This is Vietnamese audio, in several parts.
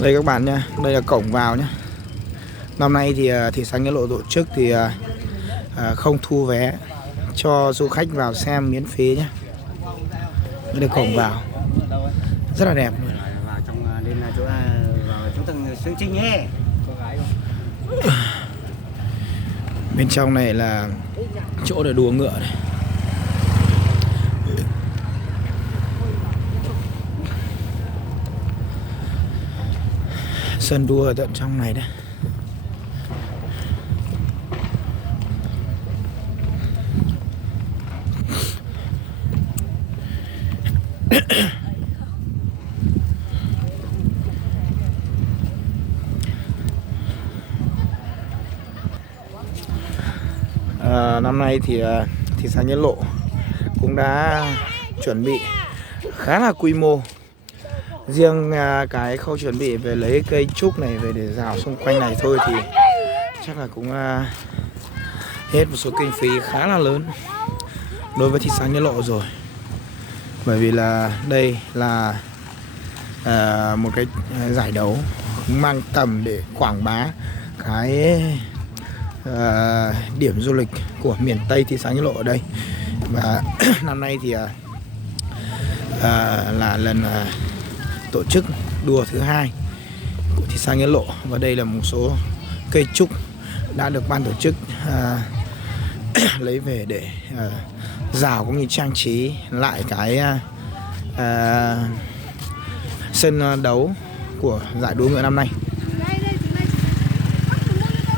Đây các bạn nhá, đây là cổng vào nhá. Năm nay thì thị xã Nghĩa Lộ tổ chức thì không thu vé cho du khách vào xem miễn phí nhé. Đây là cổng vào, rất là đẹp luôn. Vào trong lên chỗ vào chỗ tầng Xuân Trinh nhé. Bên trong này là chỗ để đua ngựa này. Sân đua ở tận trong này đấy. Năm nay thì thị xã Nghĩa Lộ cũng đã chuẩn bị khá là quy mô. Riêng cái khâu chuẩn bị về lấy cây trúc này về để rào xung quanh này thôi thì chắc là cũng hết một số kinh phí khá là lớn đối với thị xã Nghĩa Lộ rồi. Bởi vì là đây là một cái giải đấu mang tầm để quảng bá cái điểm du lịch của miền Tây thị xã Nghĩa Lộ ở đây. Và năm nay thì là lần tổ chức đua thứ 2 của thị xã Nghĩa Lộ, và đây là một số cây trúc đã được ban tổ chức lấy về để rào cũng như trang trí lại cái sân đấu của giải đua ngựa năm nay.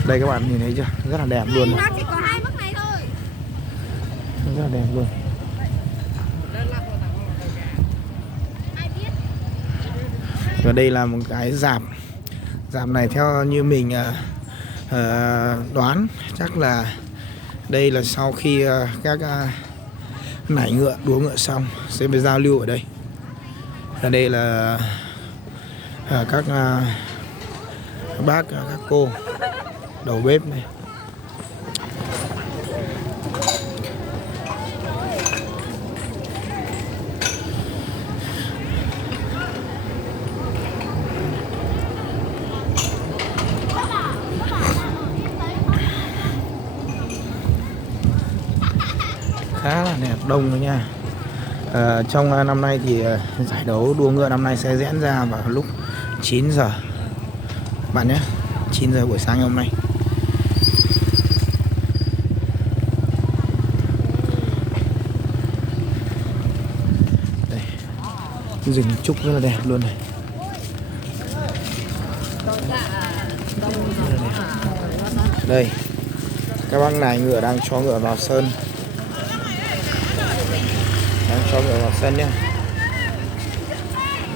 Đây các bạn nhìn thấy chưa, rất là đẹp luôn. Rất là đẹp luôn. Và đây là một cái rạp. Rạp này theo như mình đoán chắc là đây là sau khi các nải ngựa, đua ngựa xong sẽ phải giao lưu ở đây. Ở đây là các bác, các cô đầu bếp này. Khá là đẹp, đông rồi nha. Trong năm nay thì giải đấu đua ngựa năm nay sẽ diễn ra vào lúc 9 giờ bạn nhé, 9 giờ buổi sáng hôm nay. Đây, rừng trúc rất là đẹp luôn này. Đây, các bác này ngựa đang cho ngựa vào sân. Đang cho ngựa vào sân nhé.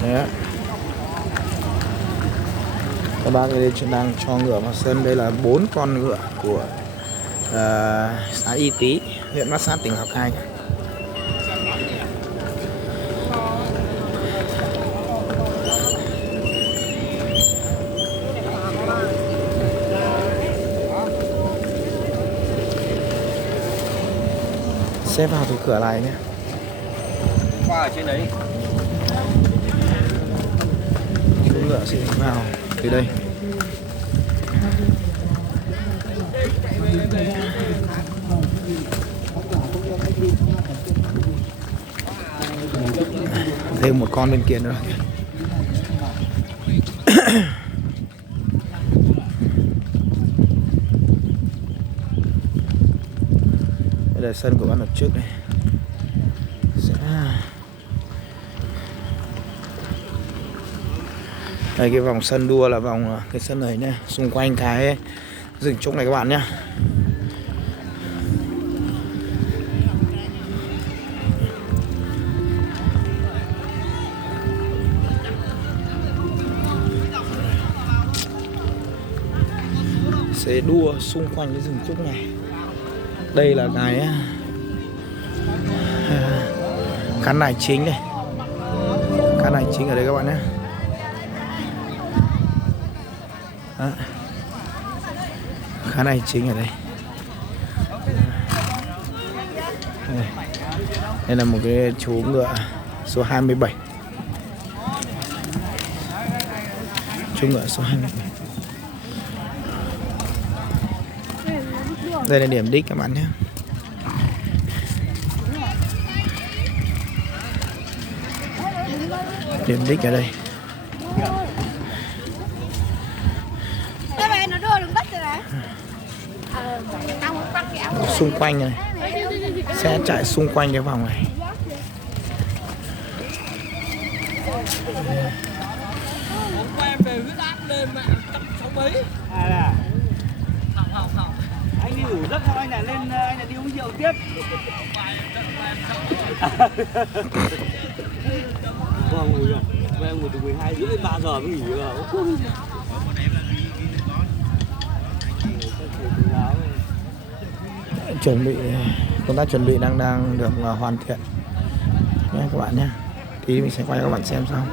Đấy. Các bác ở đây đang cho ngựa vào sân. Đây là 4 con ngựa của xã Y Tý, huyện Bát Sát, tỉnh Lào Cai. Xếp vào thủ cửa này nhé. Qua ở trên đấy. Chú ngựa sẽ vào từ đây. Thêm một con bên kia nữa. Đây là sân của ban tổ chức này. Đây, cái vòng sân đua là vòng cái sân này nhé, xung quanh cái rừng trúc này các bạn nhé. Sẽ đua xung quanh cái rừng trúc này. Đây là cái khán đài chính này. Khán đài chính ở đây các bạn nhé. Đó. Khán đài chính ở đây. Đây là một cái chú ngựa số 27. Chú ngựa số 21. Đây là điểm đích các bạn nhé. Điểm đích ở đây. Xung quanh này sẽ chạy xung quanh cái vòng này. Anh đi ngủ giấc xong anh lại lên, anh lại đi uống rượu tiếp. Vâng, ngủ rồi. Về ngủ từ 12 rưỡi 3 giờ mới nghỉ rồi. Chuẩn bị, công tác chuẩn bị đang được hoàn thiện nhé các bạn nhé. Tí mình sẽ quay cho các bạn xem sau.